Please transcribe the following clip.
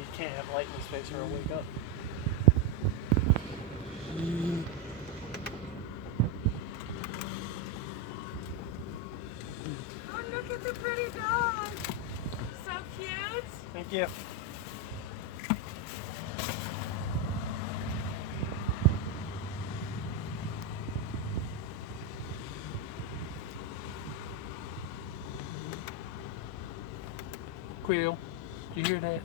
you can't have light in his face or he'll wake up. Oh, look at the pretty dog. So cute. Thank you. Quill, did you hear that?